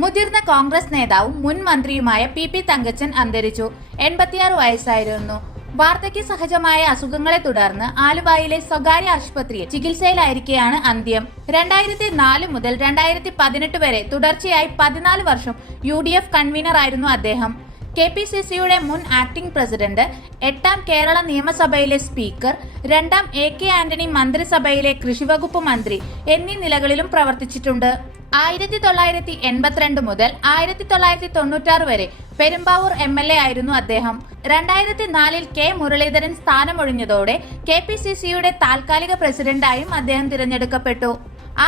മുതിർന്ന കോൺഗ്രസ് നേതാവും മുൻ മന്ത്രിയുമായ പി തങ്കച്ചൻ അന്തരിച്ചു. 86 വയസ്സായിരുന്നു. വാർദ്ധക്യ സഹജമായ അസുഖങ്ങളെ തുടർന്ന് ആലുവയിലെ സ്വകാര്യ ആശുപത്രിയിൽ ചികിത്സയിലായിരിക്കെയാണ് അന്ത്യം. 2004 മുതൽ 2018 വരെ തുടർച്ചയായി 14 വർഷം UDF കൺവീനറായിരുന്നു അദ്ദേഹം. KPCCയുടെ മുൻ ആക്ടിംഗ് പ്രസിഡന്റ്, 8ാം കേരള നിയമസഭയിലെ സ്പീക്കർ, 2ാം AK ആന്റണി മന്ത്രിസഭയിലെ കൃഷിവകുപ്പ് മന്ത്രി എന്നീ നിലകളിലും പ്രവർത്തിച്ചിട്ടുണ്ട്. 1982 മുതൽ 1996 വരെ പെരുമ്പാവൂർ MLA ആയിരുന്നു അദ്ദേഹം. 2004 K മുരളീധരൻ സ്ഥാനമൊഴിഞ്ഞതോടെ KPCCയുടെ താൽക്കാലിക പ്രസിഡന്റായും അദ്ദേഹം തിരഞ്ഞെടുക്കപ്പെട്ടു.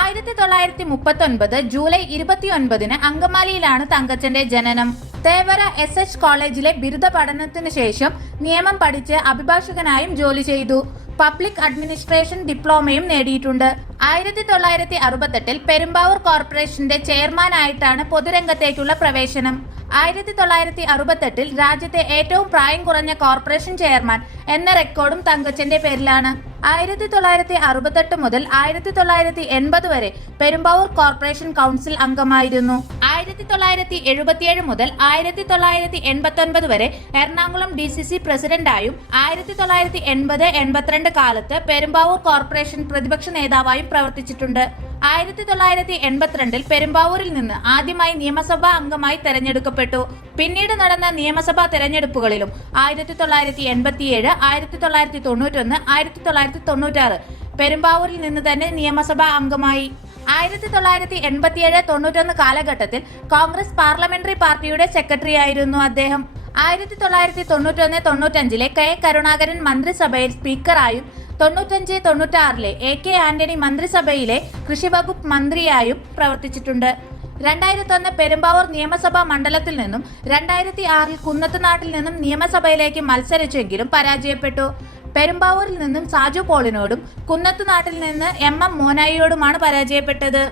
1939 ജൂലൈ 29 അങ്കമാലിയിലാണ് തങ്കച്ചന്റെ ജനനം. തേവര SH കോളേജിലെ ബിരുദ പഠനത്തിനു ശേഷം നിയമം പഠിച്ച് അഭിഭാഷകനായും ജോലി ചെയ്തു. പബ്ലിക് അഡ്മിനിസ്ട്രേഷൻ ഡിപ്ലോമയും നേടിയിട്ടുണ്ട്. 1968 പെരുമ്പാവൂർ കോർപ്പറേഷന്റെ ചെയർമാനായിട്ടാണ് പൊതുരംഗത്തേക്കുള്ള പ്രവേശനം. 1968 രാജ്യത്തെ ഏറ്റവും പ്രായം കുറഞ്ഞ കോർപ്പറേഷൻ ചെയർമാൻ എന്ന റെക്കോർഡും തങ്കച്ചന്റെ പേരിലാണ്. 1968 മുതൽ 1980 വരെ പെരുമ്പാവൂർ കോർപ്പറേഷൻ കൗൺസിൽ അംഗമായിരുന്നു. 1977 മുതൽ 1989 വരെ എറണാകുളം DCC പ്രസിഡന്റായും 1980-82 കാലത്ത് പെരുമ്പാവൂർ കോർപ്പറേഷൻ പ്രതിപക്ഷ നേതാവായും പ്രവർത്തിച്ചിട്ടുണ്ട്. 1982 പെരുമ്പാവൂരിൽ നിന്ന് ആദ്യമായി നിയമസഭാ അംഗമായി തെരഞ്ഞെടുക്കപ്പെട്ടു. പിന്നീട് നടന്ന നിയമസഭാ തെരഞ്ഞെടുപ്പുകളിലും 1987, 1991, 1996 പെരുമ്പാവൂരിൽ നിന്ന് തന്നെ നിയമസഭാ അംഗമായി. 1987-91 കാലഘട്ടത്തിൽ കോൺഗ്രസ് പാർലമെന്ററി പാർട്ടിയുടെ സെക്രട്ടറിയായിരുന്നു അദ്ദേഹം. 1991-95 K കരുണാകരൻ മന്ത്രിസഭയിൽ സ്പീക്കറായും 95-96 AK ആന്റണി മന്ത്രിസഭയിലെ കൃഷിവകുപ്പ് മന്ത്രിയായും പ്രവർത്തിച്ചിട്ടുണ്ട്. 2001 പെരുമ്പാവൂർ നിയമസഭാ മണ്ഡലത്തിൽ നിന്നും 2006 കുന്നത്തുനാട്ടിൽ നിന്നും നിയമസഭയിലേക്ക് മത്സരിച്ചെങ്കിലും പരാജയപ്പെട്ടു. പെരുമ്പാവൂരിൽ നിന്നും സാജു പോളിനോടും കുന്നത്തുനാട്ടിൽ നിന്ന് MM മോനായിയോടുമാണ് പരാജയപ്പെട്ടത്.